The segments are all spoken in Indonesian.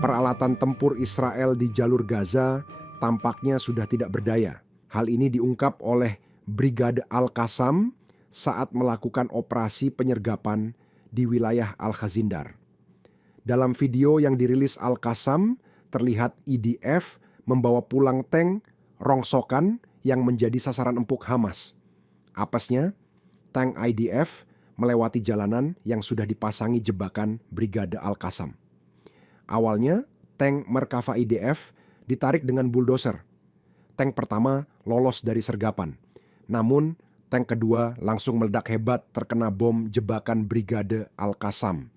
peralatan tempur Israel di jalur Gaza tampaknya sudah tidak berdaya. Hal ini diungkap oleh Brigade Al-Qassam saat melakukan operasi penyergapan di wilayah Al-Khazindar. Dalam video yang dirilis Al-Qassam, terlihat IDF membawa pulang tank rongsokan yang menjadi sasaran empuk Hamas. Apesnya, tank IDF melewati jalanan yang sudah dipasangi jebakan Brigade Al-Qassam. Awalnya, tank Merkava IDF ditarik dengan bulldozer. Tank pertama lolos dari sergapan. Namun, tank kedua langsung meledak hebat terkena bom jebakan Brigade Al-Qassam.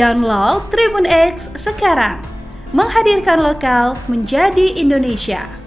Download Tribun X sekarang, menghadirkan lokal menjadi Indonesia.